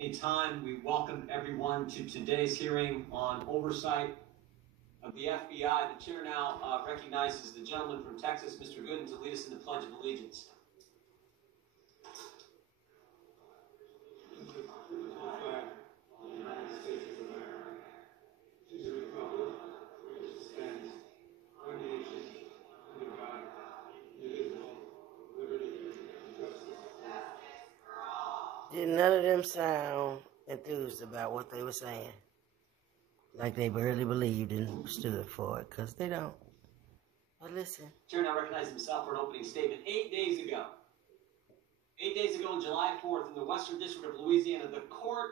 Anytime, we welcome everyone to today's hearing on oversight of the FBI. The chair now recognizes the gentleman from Texas, Mr. Gooden, to lead us in the Pledge of Allegiance. Did none of them sound enthused about what they were saying? Like they really believed and stood for it, because they don't. But listen. Chair now recognizes himself for an opening statement. 8 days ago, on July 4th, in the Western District of Louisiana, the court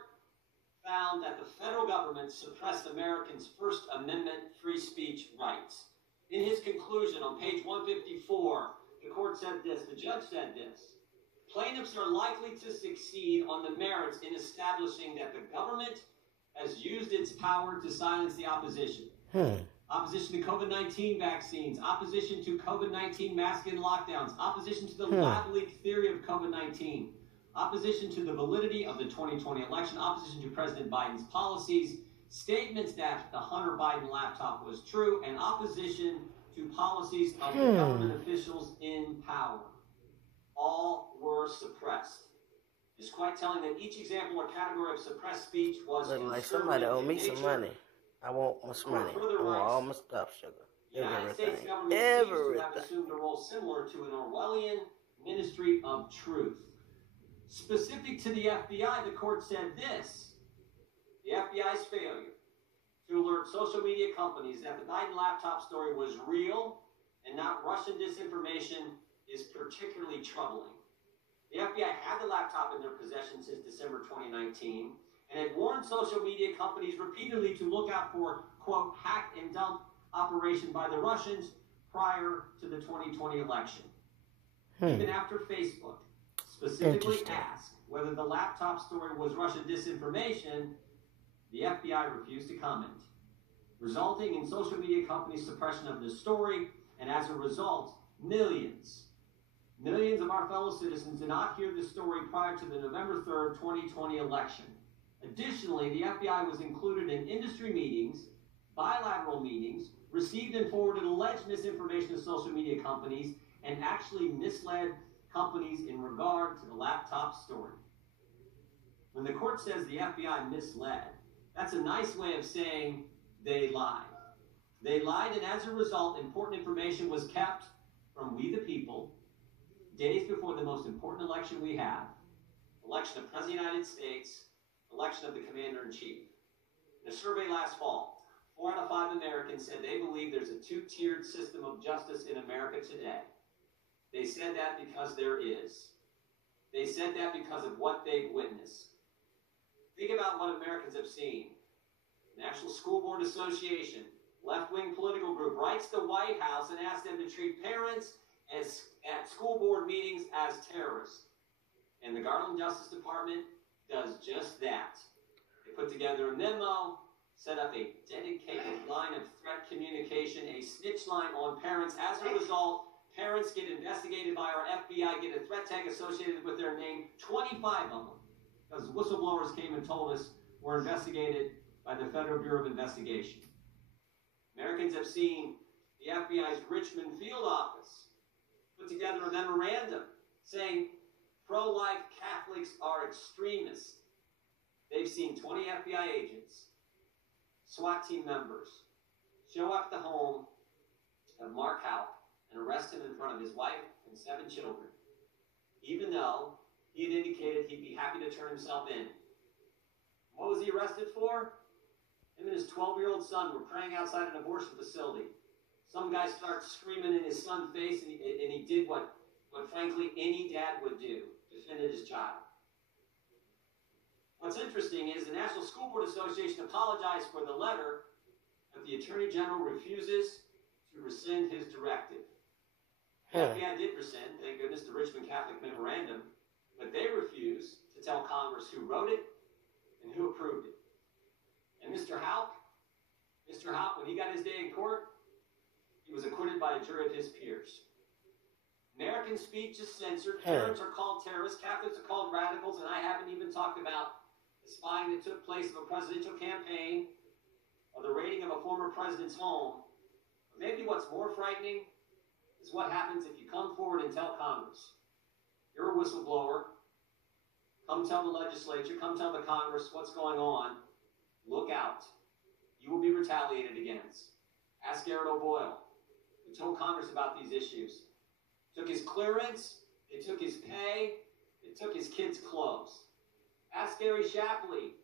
found that the federal government suppressed Americans' First Amendment free speech rights. In his conclusion on page 154, the court said this, the judge said this: plaintiffs are likely to succeed on the merits in establishing that the government has used its power to silence the opposition. Opposition to COVID-19 vaccines, opposition to COVID-19 mask and lockdowns, opposition to the lab leak theory of COVID-19, opposition to the validity of the 2020 election, opposition to President Biden's policies, statements that the Hunter Biden laptop was true, and opposition to policies of the government officials in power. All were suppressed. It's quite telling that each example or category of suppressed speech was like somebody owe me some money. I want my money. I want all my stuff, sugar. The United States government seems to have assumed a role similar to an Orwellian ministry of truth. Specific to the FBI, the court said this: the FBI's failure to alert social media companies that the Biden laptop story was real and not Russian disinformation is particularly troubling. The FBI had the laptop in their possession since December 2019 and had warned social media companies repeatedly to look out for, quote, hack and dump operation by the Russians prior to the 2020 election. Even after Facebook specifically asked whether the laptop story was Russian disinformation, the FBI refused to comment, resulting in social media companies' suppression of the story, and as a result, millions of our fellow citizens did not hear the story prior to the November 3rd, 2020 election. Additionally, the FBI was included in industry meetings, bilateral meetings, received and forwarded alleged misinformation to social media companies, and actually misled companies in regard to the laptop story. When the court says the FBI misled, that's a nice way of saying they lied. They lied, and as a result, important information was kept from we the people days before the most important election we have, election of President of the United States, election of the Commander-in-Chief. In a survey last fall, 4 out of 5 Americans said they believe there's a two-tiered system of justice in America today. They said that because there is. They said that because of what they've witnessed. Think about what Americans have seen. National School Board Association, left-wing political group, writes the White House and asks them to treat parents at school board meetings as terrorists. And the Garland Justice Department does just that. They put together a memo, set up a dedicated line of threat communication, a snitch line on parents. As a result, parents get investigated by our FBI, get a threat tag associated with their name, 25 of them, because whistleblowers came and told us were investigated by the Federal Bureau of Investigation. Americans have seen the FBI's Richmond field office put together a memorandum saying pro-life Catholics are extremists. They've seen 20 FBI agents, SWAT team members, show up at the home of Mark Houck and arrest him in front of his wife and 7 children, even though he had indicated he'd be happy to turn himself in. What was he arrested for? Him and his 12-year-old son were praying outside an abortion facility. Some guy starts screaming in his son's face, and he did what frankly any dad would do, defended his child. What's interesting is the National School Board Association apologized for the letter, but the Attorney General refuses to rescind his directive. The FBI did rescind, thank goodness, the Richmond Catholic Memorandum, but they refused to tell Congress who wrote it and who approved it. And Mr. Houck, when he got his day in court, he was acquitted by a jury of his peers. American speech is censored. Parents are called terrorists. Catholics are called radicals. And I haven't even talked about the spying that took place of a presidential campaign, or the raiding of a former president's home. But maybe what's more frightening is what happens if you come forward and tell Congress. You're a whistleblower. Come tell the legislature, come tell the Congress what's going on. Look out. You will be retaliated against. Ask Garrett O'Boyle, who told Congress about these issues. Took his clearance, it took his pay, it took his kids' clothes. Ask Gary Shapley,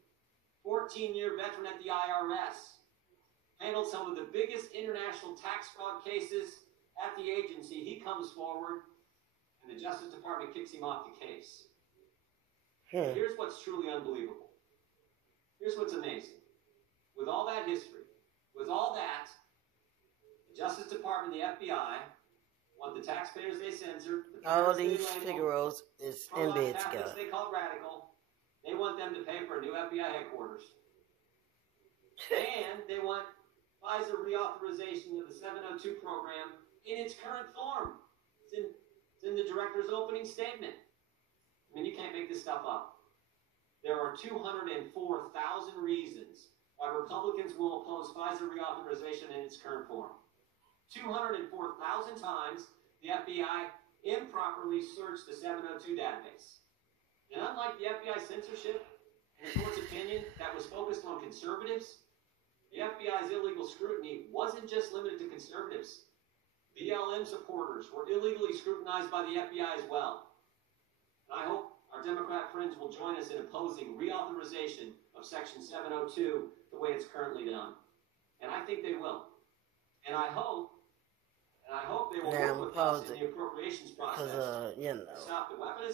14-year veteran at the IRS, handled some of the biggest international tax fraud cases at the agency. He comes forward, and the Justice Department kicks him off the case. Here's what's truly unbelievable. Here's what's amazing. With all that history, with all that, the Justice Department, the FBI, want the taxpayers they censored, the all these Figaros is in bed together. They call radical. They want them to pay for a new FBI headquarters. And they want Pfizer reauthorization of the 702 program in its current form. It's in the director's opening statement. I mean, you can't make this stuff up. There are 204,000 reasons why Republicans will oppose Pfizer reauthorization in its current form. 204,000 times the FBI improperly searched the 702 database. And unlike the FBI censorship and the court's opinion that was focused on conservatives, the FBI's illegal scrutiny wasn't just limited to conservatives. BLM supporters were illegally scrutinized by the FBI as well. And I hope our Democrat friends will join us in opposing reauthorization of Section 702 the way it's currently done. And I think they will. And I hope they will work with us in the appropriations process to stop the weaponization